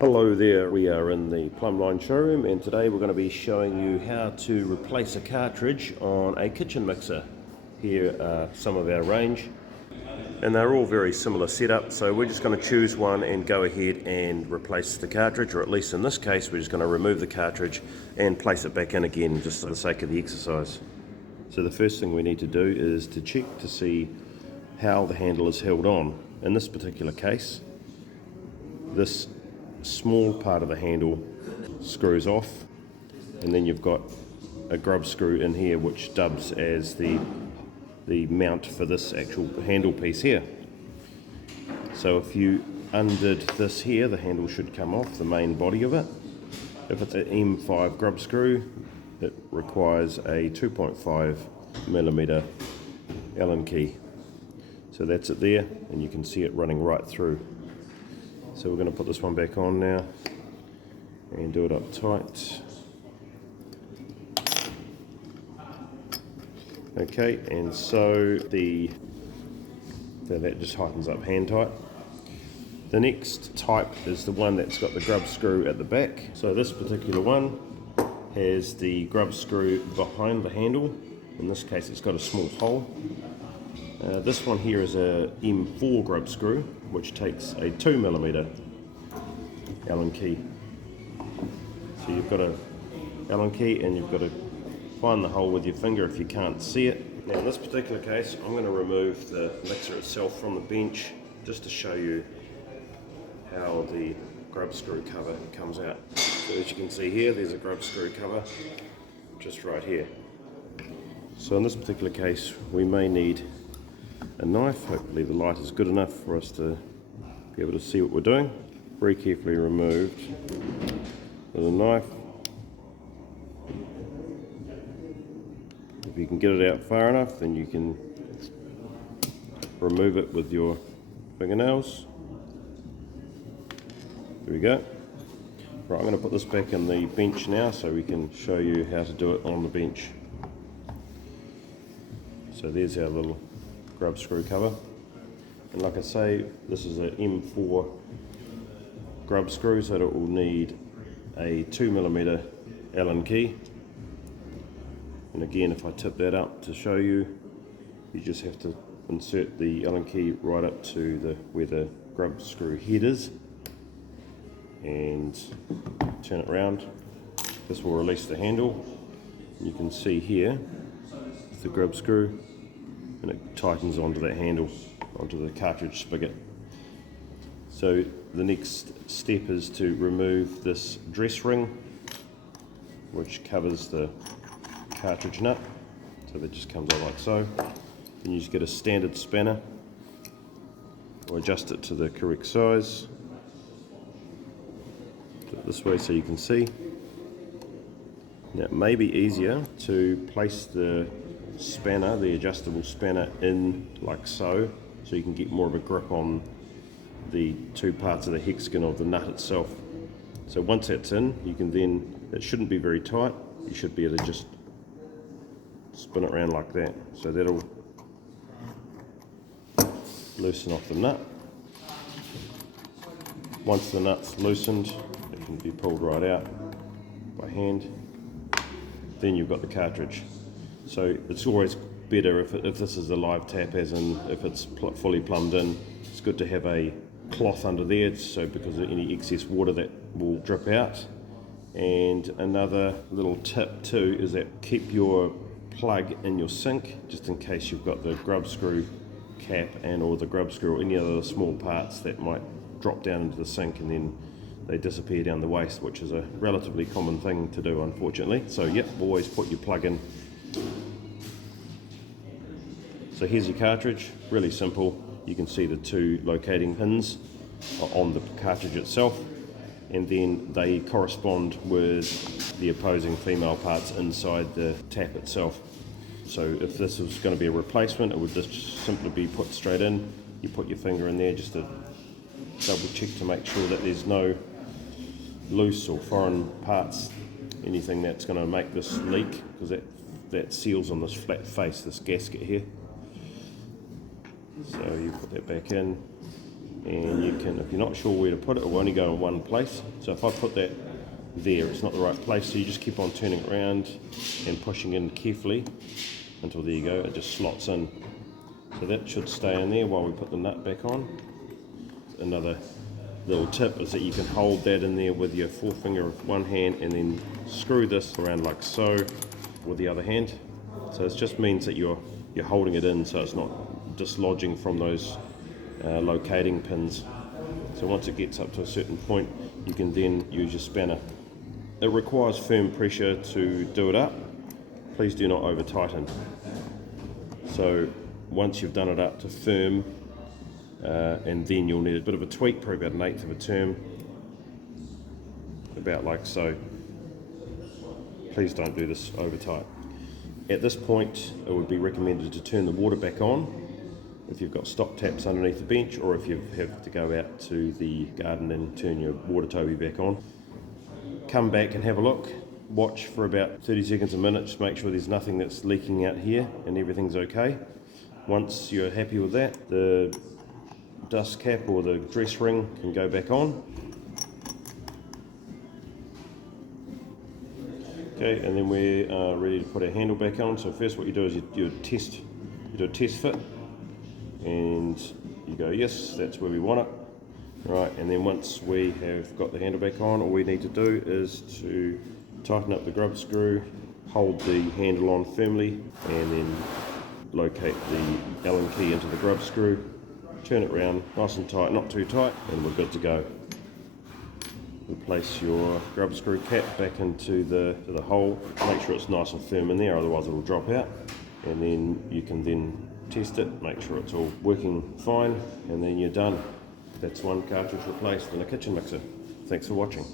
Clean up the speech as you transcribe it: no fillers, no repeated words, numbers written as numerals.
Hello there, we are in the Plumline showroom and today we're going to be showing you how to replace a cartridge on a kitchen mixer. Here are some of our range and they're all very similar setup, so we're just going to choose one and go ahead and replace the cartridge, or at least in this case we're just going to remove the cartridge and place it back in again just for the sake of the exercise. So the first thing we need to do is to check to see how the handle is held on. In this particular case, this small part of the handle screws off, and then you've got a grub screw in here which dubs as the mount for this actual handle piece here. So if you undid this here, the handle should come off, the main body of it. If it's an M5 grub screw, it requires a 2.5mm Allen key. So that's it there, and you can see it running right through. So we're going to put this one back on now and do it up tight. Okay, and so that just tightens up hand tight. The next type is the one that's got the grub screw at the back. So this particular one has the grub screw behind the handle. In this case it's got a small hole. This one here is a M4 grub screw, which takes a 2mm Allen key. So you've got a Allen key and you've got to find the hole with your finger if you can't see it. Now in this particular case I'm going to remove the mixer itself from the bench just to show you how the grub screw cover comes out. So as you can see here, there's a grub screw cover just right here. So in this particular case we may need a knife. Hopefully the light is good enough for us to be able to see what we're doing. Very carefully removed with a knife. If you can get it out far enough, then you can remove it with your fingernails. There we go. Right, I'm going to put this back in the bench now so we can show you how to do it on the bench. So there's our little grub screw cover, and like I say, this is a M4 grub screw, so it will need a 2mm Allen key. And again, if I tip that up to show you, you just have to insert the Allen key right up to where the grub screw head is and turn it around. This will release the handle. You can see here the grub screw, and it tightens onto that handle, onto the cartridge spigot. So the next step is to remove this dress ring which covers the cartridge nut. So that just comes out like so. Then you just get a standard spanner or adjust it to the correct size. Do it this way so you can see. Now it may be easier to place the spanner, the adjustable spanner, in like so you can get more of a grip on the two parts of the hexagon of the nut itself. So once that's in, you can then, it shouldn't be very tight, you should be able to just spin it around like that. So that'll loosen off the nut. Once the nut's loosened, it can be pulled right out by hand. Then you've got the cartridge. So it's always better if this is a live tap, as in if it's fully plumbed in, it's good to have a cloth under there, so because of any excess water that will drip out. And another little tip too is that keep your plug in your sink, just in case you've got the grub screw cap or the grub screw or any other small parts that might drop down into the sink and then they disappear down the waste, which is a relatively common thing to do, unfortunately. So yep, always put your plug in. So here's your cartridge, really simple. You can see the two locating pins on the cartridge itself, and then they correspond with the opposing female parts inside the tap itself. So if this was going to be a replacement, it would just simply be put straight in. You put your finger in there just to double check to make sure that there's no loose or foreign parts, anything that's going to make this leak, because that seals on this flat face, this gasket here. So you put that back in, and you can, if you're not sure where to put it, it will only go in one place. So if I put that there, it's not the right place, so you just keep on turning it around and pushing in carefully until, there you go, it just slots in. So that should stay in there while we put the nut back on. Another little tip is that you can hold that in there with your forefinger of one hand and then screw this around like so with the other hand. So it just means that you're holding it in so it's not dislodging from those locating pins. So once it gets up to a certain point, you can then use your spanner. It requires firm pressure to do it up. Please do not over tighten. So once you've done it up to firm, and then you'll need a bit of a tweak, probably about 1/8 of a turn, about like so. Please don't do this over tight. At this point, it would be recommended to turn the water back on if you've got stop taps underneath the bench, or if you have to go out to the garden and turn your water toby back on. Come back and have a look. Watch for about 30 seconds, a minute, just make sure there's nothing that's leaking out here and everything's okay. Once you're happy with that, the dust cap or the dress ring can go back on. Okay, and then we're ready to put our handle back on. So first what you do is you do a test fit, and you go, yes, that's where we want it. Right, and then once we have got the handle back on, all we need to do is to tighten up the grub screw, hold the handle on firmly, and then locate the Allen key into the grub screw, turn it round nice and tight, not too tight, and we're good to go. Place your grub screw cap back into the hole, make sure it's nice and firm in there, otherwise it'll drop out, and then you can then test it, make sure it's all working fine, and then you're done. That's one cartridge replaced in a kitchen mixer. Thanks for watching.